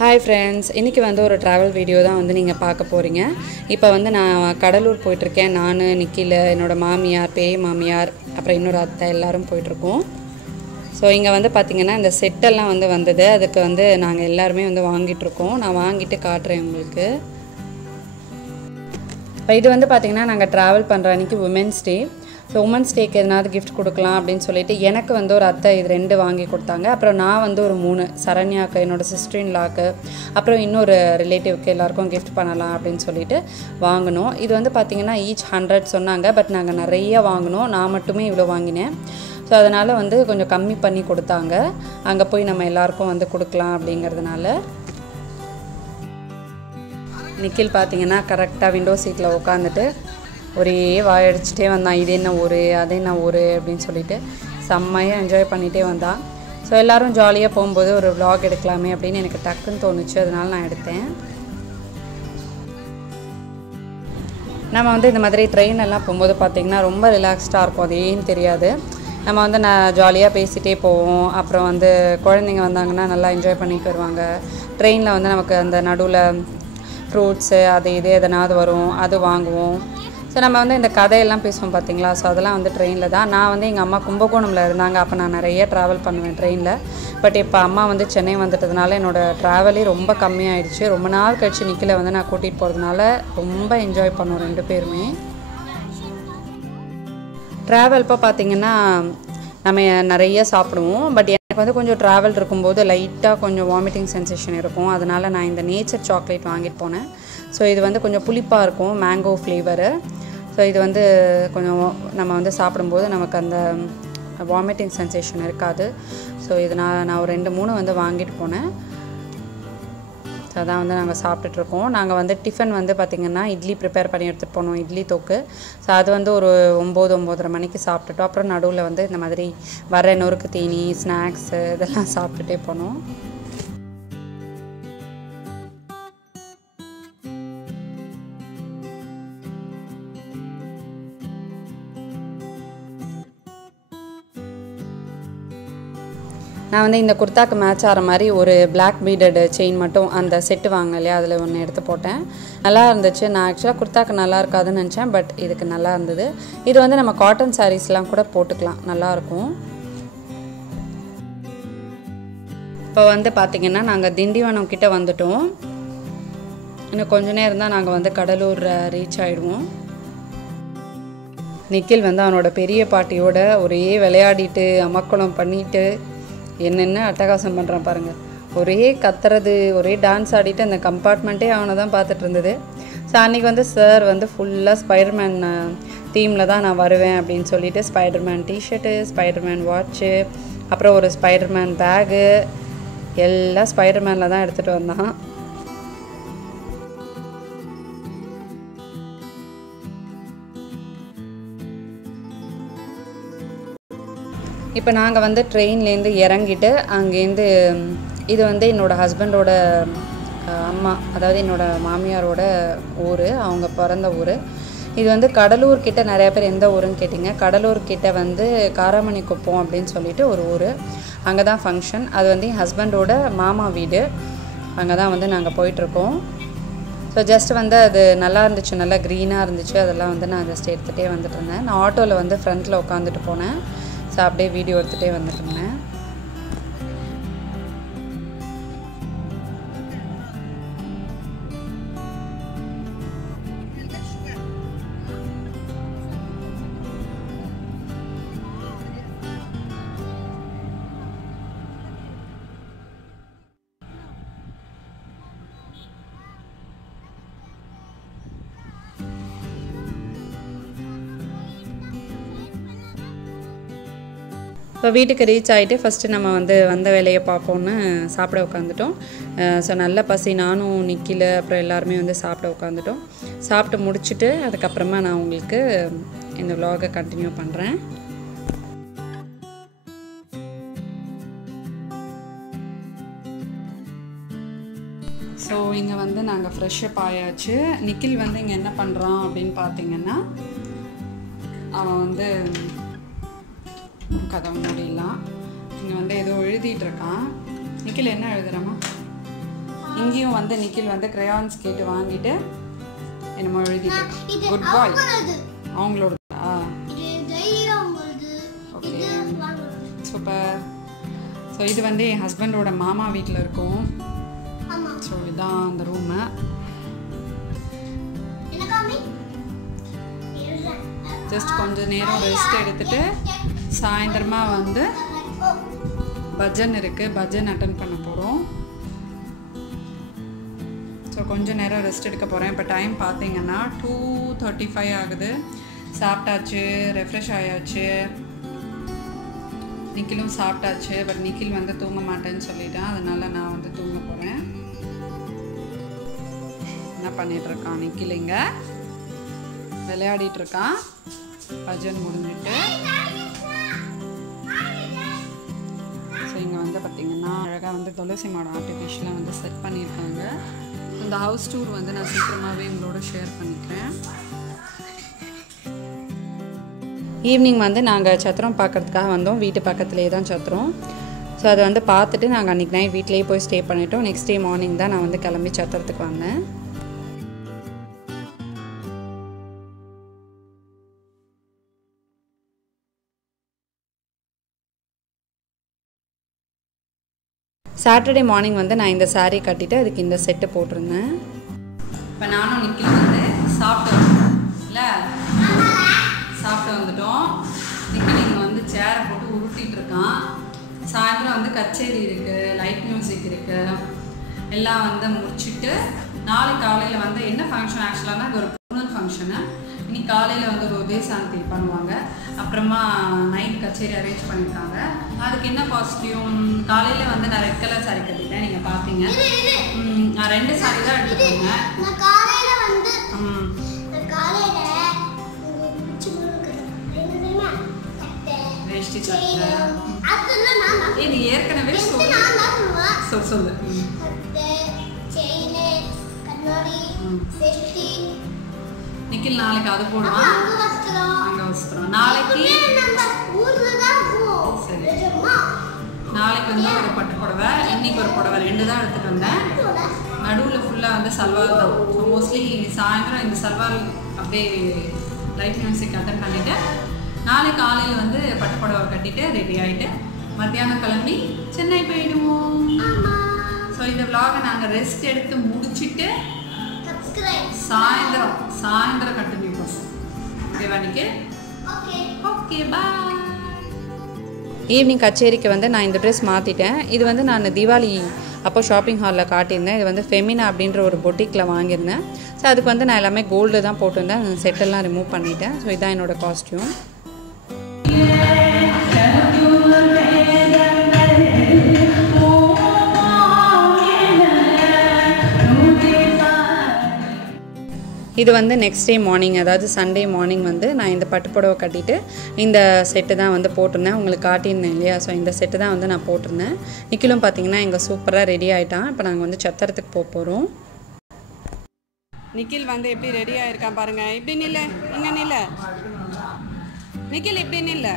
Hi friends, இன்றைக்கி வந்து ஒரு ட்ராவல் வீடியோ தான் வந்து நீங்கள் பார்க்க போகிறீங்க. இப்போ வந்து நான் கடலூர் போயிட்டுருக்கேன். நான், நிக்கில், என்னோடய மாமியார், பேய் மாமியார், அப்புறம் இன்னொரு அத்தை எல்லோரும் போயிட்டுருக்கோம். ஸோ இங்கே வந்து பார்த்திங்கன்னா இந்த செட்டெல்லாம் வந்தது. அதுக்கு வந்து நாங்கள் எல்லாருமே வந்து வாங்கிட்டுருக்கோம். நான் வாங்கிட்டு காட்டுறேன் உங்களுக்கு. இப்போ இது வந்து பார்த்திங்கன்னா நாங்கள் ட்ராவல் பண்ணுற அன்றைக்கி உமன்ஸ் டே. ஸோ உமன்ஸ் டேக்கு எதனாவது கிஃப்ட் கொடுக்கலாம் அப்படின்னு சொல்லிட்டு எனக்கு வந்து ஒரு அத்தை இது 2 வாங்கி கொடுத்தாங்க. அப்புறம் நான் வந்து ஒரு 3 சரண்யாவுக்கு, என்னோடய சிஸ்டரின்லாக்கு, அப்புறம் இன்னொரு ரிலேட்டிவ்க்கு எல்லாேருக்கும் கிஃப்ட் பண்ணலாம் அப்படின்னு சொல்லிட்டு வாங்கினோம். இது வந்து பார்த்திங்கன்னா ஈச் 100 சொன்னாங்க. பட் நாங்கள் நிறைய வாங்கினோம். நான் மட்டுமே இவ்வளோ வாங்கினேன். ஸோ அதனால் வந்து கொஞ்சம் கம்மி பண்ணி கொடுத்தாங்க. அங்கே போய் நம்ம எல்லாேருக்கும் வந்து கொடுக்கலாம் அப்படிங்கிறதுனால. நிக்கில் பார்த்திங்கன்னா கரெக்டாக விண்டோ சீட்டில் உட்காந்துட்டு ஒரே வாயடிச்சிட்டே வந்தான். இது என்ன ஊர், அது என்ன ஊர் அப்படின்னு சொல்லிட்டு செம்மையாக என்ஜாய் பண்ணிகிட்டே வந்தான். ஸோ எல்லோரும் ஜாலியாக போகும்போது ஒரு vlog எடுக்கலாமே அப்படின்னு எனக்கு டக்குன்னு தோணுச்சு. அதனால நான் எடுத்தேன். நம்ம வந்து இந்த மாதிரி ட்ரெயின் எல்லாம் போகும்போது பார்த்திங்கன்னா ரொம்ப ரிலாக்ஸ்டாக இருக்கும். அது ஏன்னு தெரியாது. நம்ம வந்து ஜாலியாக பேசிகிட்டே போவோம். அப்புறம் வந்து குழந்தைங்க வந்தாங்கன்னா நல்லா என்ஜாய் பண்ணிட்டு வருவாங்க. ட்ரெயினில் வந்து நமக்கு அந்த நடுவில் ஃப்ரூட்ஸு அது இது எதனாவது வரும், அது வாங்குவோம். ஸோ நம்ம வந்து இந்த கதையெல்லாம் பேசுவோம் பார்த்திங்களா. ஸோ அதெல்லாம் வந்து ட்ரெயினில் தான். நான் வந்து எங்கள் அம்மா கும்பகோணமில் இருந்தாங்க. அப்போ நான் நிறைய ட்ராவல் பண்ணுவேன் ட்ரெயினில். பட் இப்போ அம்மா வந்து சென்னை வந்துட்டதுனால என்னோடய ட்ராவலே ரொம்ப கம்மியாயிடுச்சு. ரொம்ப நாள் கழிச்சு நிக்கில வந்து நான் கூட்டிகிட்டு போகிறதுனால ரொம்ப என்ஜாய் பண்ணுவோம் 2 பேருமே. ட்ராவல் இப்போ பார்த்திங்கன்னா நம்ம நிறைய சாப்பிடுவோம். பட் எனக்கு வந்து கொஞ்சம் ட்ராவல் இருக்கும்போது லைட்டாக கொஞ்சம் வாமிட்டிங் சென்சேஷன் இருக்கும். அதனால் நான் இந்த நேச்சர் சாக்லேட் வாங்கிட்டு போனேன். ஸோ இது வந்து கொஞ்சம் புளிப்பாக இருக்கும், மேங்கோ ஃப்ளேவரு. ஸோ இது வந்து கொஞ்சம் நம்ம வந்து சாப்பிடும்போது நமக்கு அந்த வாமிட்டிங் சென்சேஷன் இருக்காது. ஸோ இது நான் ஒரு 2-3 வந்து வாங்கிட்டு போனேன். ஸோ அதான் வந்து நாங்கள் சாப்பிட்டுட்ருக்கோம். நாங்கள் வந்து டிஃபன் வந்து பார்த்திங்கன்னா இட்லி ப்ரிப்பேர் பண்ணி எடுத்துகிட்டு போனோம், இட்லி தொக்கு. ஸோ அது வந்து ஒரு 9-9:30 மணிக்கு சாப்பிட்டுட்டோம். அப்புறம் நடுவில் வந்து இந்த மாதிரி வர நொறுக்கு தீனி, ஸ்நாக்ஸு இதெல்லாம் சாப்பிட்டுட்டே போனோம். நான் வந்து இந்த குர்தாக்கு மேட்ச் ஆகிற மாதிரி ஒரு பிளாக் பீடட் செயின் மட்டும் அந்த செட்டு வாங்க இல்லையா, அதில் ஒன்று எடுத்து போட்டேன். நல்லா இருந்துச்சு. நான் ஆக்சுவலாக குர்தாக்கு நல்லா இருக்காதுன்னு நினச்சேன். பட் இதுக்கு நல்லா இருந்தது. இது வந்து நம்ம காட்டன் சாரீஸ்லாம் கூட போட்டுக்கலாம், நல்லாயிருக்கும். இப்போ வந்து பார்த்திங்கன்னா நாங்கள் திண்டிவனம் கிட்டே வந்துட்டோம். இன்னும் கொஞ்ச நேரம் தான் நாங்கள் வந்து கடலூர் ரீச் ஆகிடுவோம். நிக்கில் வந்து அவனோட பெரிய பாட்டியோட ஒரே விளையாடிட்டு அமக்கலம் பண்ணிட்டு என்னென்ன அட்டகாசம் பண்ணுறான் பாருங்கள். ஒரே கத்துறது, ஒரே டான்ஸ் ஆடிட்டு அந்த கம்பார்ட்மெண்ட்டே அவனை தான் பார்த்துட்டு இருந்தது. ஸோ அன்றைக்கி வந்து சார் வந்து ஃபுல்லாக ஸ்பைடர்மேன் தீமில் தான் நான் வருவேன் அப்படின்னு சொல்லிட்டு ஸ்பைடர்மேன் டிஷர்ட்டு, ஸ்பைடர்மேன் வாட்ச்சு, அப்புறம் ஒரு ஸ்பைடர்மேன் பேகு எல்லாம் ஸ்பைடர்மேனில் தான் எடுத்துகிட்டு வந்தான். இப்போ நாங்கள் வந்து ட்ரெயின்லேருந்து இறங்கிட்டு அங்கேருந்து இது வந்து என்னோடய ஹஸ்பண்டோட அம்மா, அதாவது என்னோடய மாமியாரோட ஊர், அவங்க பிறந்த ஊர். இது வந்து கடலூர் கிட்டே. நிறையா பேர் எந்த ஊருன்னு கேட்டிங்க. கடலூர் கிட்டே வந்து காராமணி குப்பம் அப்படின்னு சொல்லிட்டு ஒரு ஊர். அங்கே தான் ஃபங்க்ஷன். அது வந்து என் ஹஸ்பண்டோட மாமா வீடு. அங்கே தான் வந்து நாங்கள் போயிட்டுருக்கோம். ஸோ ஜஸ்ட் வந்து அது நல்லா இருந்துச்சு, நல்லா க்ரீனாக இருந்துச்சு. அதெல்லாம் வந்து நான் ஜஸ்ட் எடுத்துகிட்டே வந்துட்டு இருந்தேன். நான் ஆட்டோவில் வந்து ஃப்ரண்ட்டில் உட்காந்துட்டு போனேன். ஸோ அப்படியே வீடியோ எடுத்துகிட்டே வந்துட்டுருந்தேன். இப்போ வீட்டுக்கு ரீச் ஆகிட்டு ஃபஸ்ட்டு நம்ம வந்து வந்த வேலையை பார்ப்போன்னு சாப்பிட உட்காந்துட்டோம். ஸோ நல்ல பசி. நானும் நிக்கில் அப்புறம் எல்லாருமே வந்து சாப்பிட உட்காந்துட்டோம். சாப்பிட்டு முடிச்சுட்டு அதுக்கப்புறமா நான் உங்களுக்கு இந்த vlog-ஐ கண்டினியூ பண்ணுறேன். ஸோ இங்கே வந்து நாங்கள் ஃப்ரெஷ்ஷப் ஆயாச்சு. நிக்கில் வந்து இங்கே என்ன பண்ணுறான் அப்படின்னு பார்த்தீங்கன்னா, அவன் வந்து கதவு மூடிடலாம். இங்கே வந்து ஏதோ எழுதிட்டு இருக்கான். நிக்கில் என்ன எழுதுறமா? இங்கேயும் வந்து நிக்கில் வந்து கிரையான்ஸ் கேட்டு வாங்கிட்டு என்னமோ எழுதிட்டு குட் பாய் அவங்களோட ஓகே சூப்பர். ஸோ இது வந்து என் ஹஸ்பண்டோட மாமா வீட்டில் இருக்கும். ஸோ இதுதான் அந்த ரூமு. ஜஸ்ட் கொஞ்சம் நேரம் ரெஸ்ட் எடுத்துட்டு சாயந்தரமாக வந்து பஜன் இருக்குது, பஜன் அட்டன் பண்ண போகிறோம். ஸோ கொஞ்சம் நேரம் ரெஸ்ட் எடுக்க போகிறேன். இப்போ டைம் பார்த்தீங்கன்னா 2:35 ஆகுது. சாப்பிட்டாச்சு, ரெஃப்ரெஷ் ஆயாச்சு, நிக்கிலும் சாப்பிட்டாச்சு. பட் நிக்கில் வந்து தூங்க மாட்டேன்னு சொல்லிட்டான், அதனால் நான் வந்து தூங்க போகிறேன். என்ன பண்ணிகிட்ருக்கான் நிக்கில்? இங்கே விளையாடிட்டுருக்கான். பஜன் முடிஞ்சிட்டு ஸோ இங்கே வந்து பார்த்திங்கன்னா அழகாக வந்து துளசி மாடம் ஆர்டிஃபிஷியலாக வந்து செட் பண்ணியிருக்காங்க. இந்த ஹவுஸ் டூர் வந்து நான் சீக்கிரமாகவே உங்களோட ஷேர் பண்ணிக்கிறேன். ஈவினிங் வந்து நாங்கள் சத்திரம் பார்க்குறதுக்காக வந்தோம். வீட்டு பக்கத்துலேயே தான் சத்திரம். ஸோ அதை வந்து பார்த்துட்டு நாங்கள் அன்றைக்கி நைட் வீட்டிலேயே போய் ஸ்டே பண்ணிட்டோம். நெக்ஸ்ட் டே மார்னிங் தான் நான் வந்து கிளம்பி சத்திரத்துக்கு வந்தேன். சாட்டர்டே மார்னிங் வந்து நான் இந்த சாரீ கட்டிட்டு அதுக்கு இந்த செட்டு போட்டிருந்தேன். இப்போ நானும் நிக்கில் வந்து சாப்பிட்டு வந்துட்டோம். நிக்கில் இங்கே வந்து சேரை போட்டு உருட்டிகிட்டு இருக்கான். சாயந்தரம் வந்து கச்சேரி இருக்குது, லைட் மியூசிக் இருக்குது, எல்லாம் வந்து முடிச்சுட்டு நாளைக்கு காலையில் வந்து என்ன ஃபங்க்ஷன் ஆக்சுவலானா இது ஒரு பொங்கல் ஃபங்க்ஷனு. இன்னைக்கு காலையில் வந்து ஒரு உதயசாந்தி பண்ணுவாங்க. அப்புறமா நைட் கச்சேரி அரேஞ்ச் பண்ணியிருக்காங்க. அதுக்கு என்ன காஸ்டியூம்? காலையில் வந்து நான் ரெட் கலர் சாரீ கட்டிட்டேன், நீங்கள் பார்த்தீங்க. நான் 2 சாரீ தான் எடுத்துக்கோங்க. வேஷ்டி சட்டை இது ஏற்கனவே சொல்லு. நிக்கில் நாளைக்கு அது போடுவான். அங்கே வச்சுக்கிறோம். நாளைக்கு சரி, நாளைக்கு வந்து ஒரு பட்டு புடவை, இன்னைக்கு ஒரு புடவை, 2 தான் எடுத்துகிட்டு வந்தேன். நடுவில் ஃபுல்லாக வந்து சல்வார் தான். ஸோ மோஸ்ட்லி சாயந்தரம் இந்த சல்வார் அப்படியே லைட் மியூசிக் அட்டன் பண்ணிவிட்டு நாளைக்கு காலையில் வந்து பட்டு புடவை கட்டிட்டு ரெடி ஆகிட்டு மத்தியானம் கிளம்பி சென்னை போயிடுவோம். ஸோ இந்த விலாகை நாங்கள் ரெஸ்ட் எடுத்து முடிச்சுட்டு சாயந்தரம் கண்டினியூ பண்ணுவோம். ஓகேவானிக்கு? Okay bye. ஈவினிங் கச்சேரிக்கு வந்து நான் இந்த ட்ரெஸ் மாற்றிட்டேன். இது வந்து நான் தீபாவளி அப்போ ஷாப்பிங் ஹாலில் காட்டியிருந்தேன். இது வந்து ஃபெமினா அப்படின்ற ஒரு பொட்டிக்கில் வாங்கியிருந்தேன். ஸோ அதுக்கு வந்து நான் எல்லாமே கோல்டு தான் போட்டிருந்தேன். அந்த செட்டெல்லாம் ரிமூவ் பண்ணிட்டேன். ஸோ இதுதான் என்னோடய காஸ்டியூம். இது வந்து நெக்ஸ்ட் டே மார்னிங், அதாவது சண்டே மார்னிங் வந்து நான் இந்த பட்டு புடவை கட்டிட்டு இந்த செட்டு தான் வந்து போட்டிருந்தேன். உங்களுக்கு காட்டியிருந்தேன் இல்லையா? ஸோ இந்த செட்டு தான் வந்து நான் போட்டிருந்தேன். நிக்கிலும் பார்த்தீங்கன்னா எங்கள் சூப்பராக ரெடி ஆகிட்டான். இப்போ நாங்கள் வந்து சத்திரத்துக்கு போக போகிறோம். நிக்கில் வந்து எப்படி ரெடி ஆகிருக்கான் பாருங்கள். இப்படி நில்ல, இங்கே நில்ல நிக்கில், இப்படி நில்ல.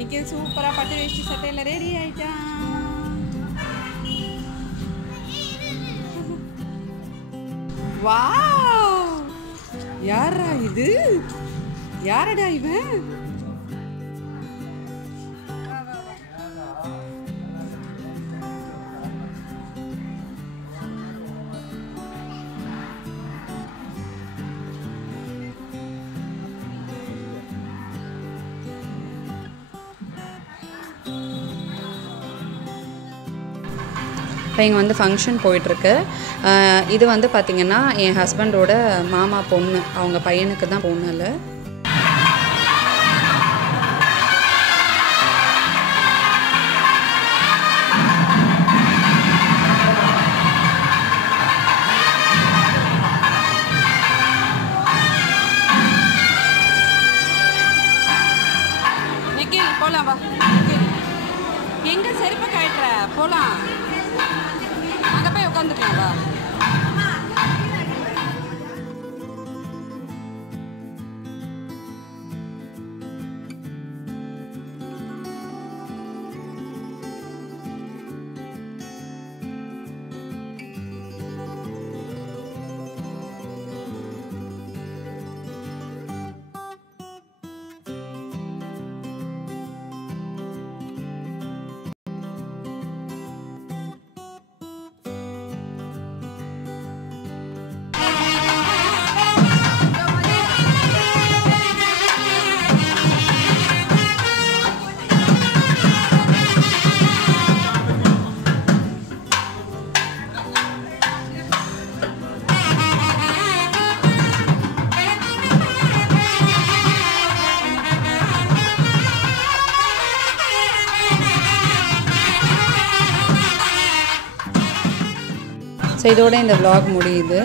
நிக்கில் சூப்பராக பட்டு வேஷ்டி சட்டையில் ரெடி ஆகிட்டான். வாவ், யாரா இது? யாரடா இவன்? இப்போ இங்கே வந்து ஃபங்க்ஷன் போயிட்டுருக்கு. இது வந்து பார்த்திங்கன்னா என் ஹஸ்பண்டோட மாமா பொண்ணு, அவங்க பையனுக்கு தான் பொண்ணு. இல்லை நிக்கில் போகலாம் வா. எங்கே செருப்பை காட்டுற? போகலாம், அங்கே போய் உட்காந்துக்கலாம் வா. ஸோ இதோட இந்த vlog முடியுது.